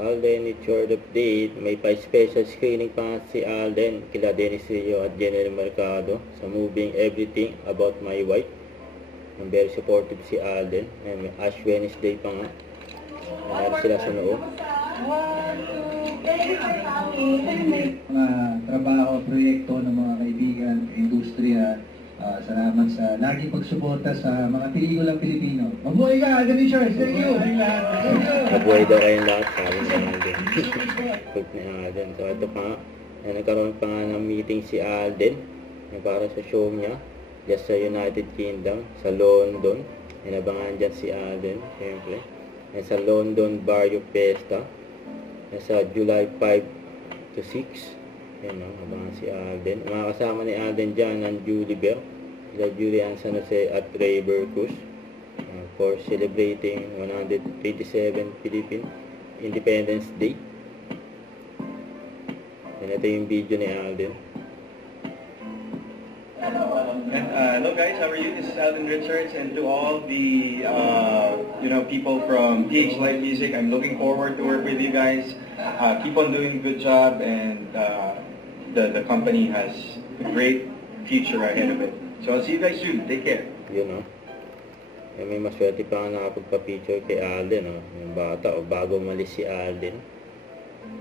Alden, it's your update. May pa-special screening pa nga si Alden, kila Dennis Rio at General Mercado sa moving Everything About My Wife. Ang very supportive si Alden. And may Ash Wednesday pa nga. Meron sila sa noo. Mga trabaho, proyekto ng mga kaibigan, industriya, salamat sa laging pagsuporta sa mga pelikulang Pilipino. Mabuhay ka, Alden Richards! Thank you! Mabuhay daw kayong lahat, sabi ni Alden. Pag ni Alden. So ito pa nga, nagkaroon pa nga ng meeting si Alden para sa show niya just sa United Kingdom, sa London. Inabangan dyan si Alden, siyempre. Sa London Barrio Fiesta, sa July 5 to 6. Yan o, abangan si Alden. Mga kasama ni Alden dyan ng Julie Bell, sila Julian San Jose at Trevor Cruz for celebrating 127 Philippine Independence Day. Yan, ito yung video ni Alden. Hello guys, how are you? This is Alden Richards, and to all the people from PH Live Music, I'm looking forward to work with you guys. Keep on doing a good job, and the company has a great future ahead of it. So I'll see you guys soon. Take care. Yun o. May maswerte pa nga nakapagpa-picture kay Alden o. Yung bata o bago umalis si Alden.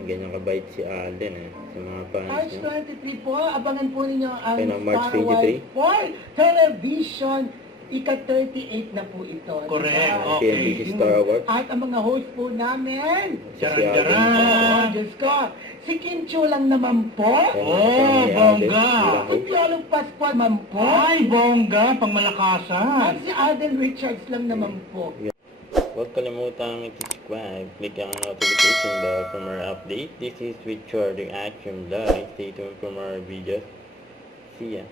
Ganyan kabait si Alden sa mga fans March niya. 23 po, abangan po ninyo ang March Star Wars 23? for Television. Ika-38 na po ito. Correct. Diba? Okay. PNBC Star Award. At ang mga host po namin, Si Alden. oh, Diyos ko, si Kim Chu lang naman po. Kasama ni Alden bongga. bilang Si host. Piolo Pascual naman po. Ay, bongga, At pangmalakasan. si Alden Richards lang naman po. Huwag kalimutang i-subscribe, click ang notification bell for more update. This is Richard, the Action Vlog. Stay tuned for more videos. See ya.